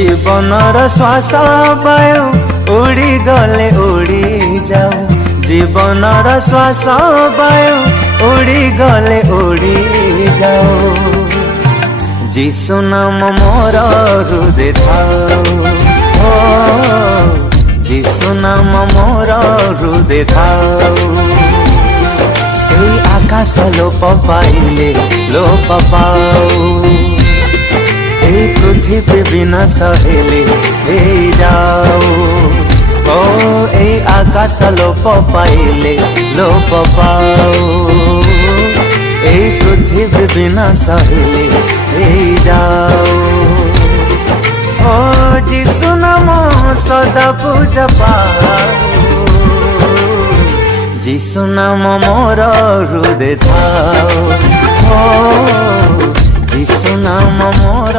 जीवनर श्वास वायु उड़ी गले उड़ी जाऊ जीवनर श्वास वायु उड़ी गले उड़ी जाऊ जीशु नाम मोर हृदय थाऊ हो जीशु नाम मोर हृदय थाऊ आकाश लोप पाइले लोप पाऊ पृथ्वी विनाश हेले हे जाओ ओ ए आकाश लोप पाइले लोप पाओ ए पृथ्वी विनाश हेले हे जाओ ओ जीशु नाम सदा पूजा पाओ जीशु नाम मोर हृदय थाओ जीशु नाम मोर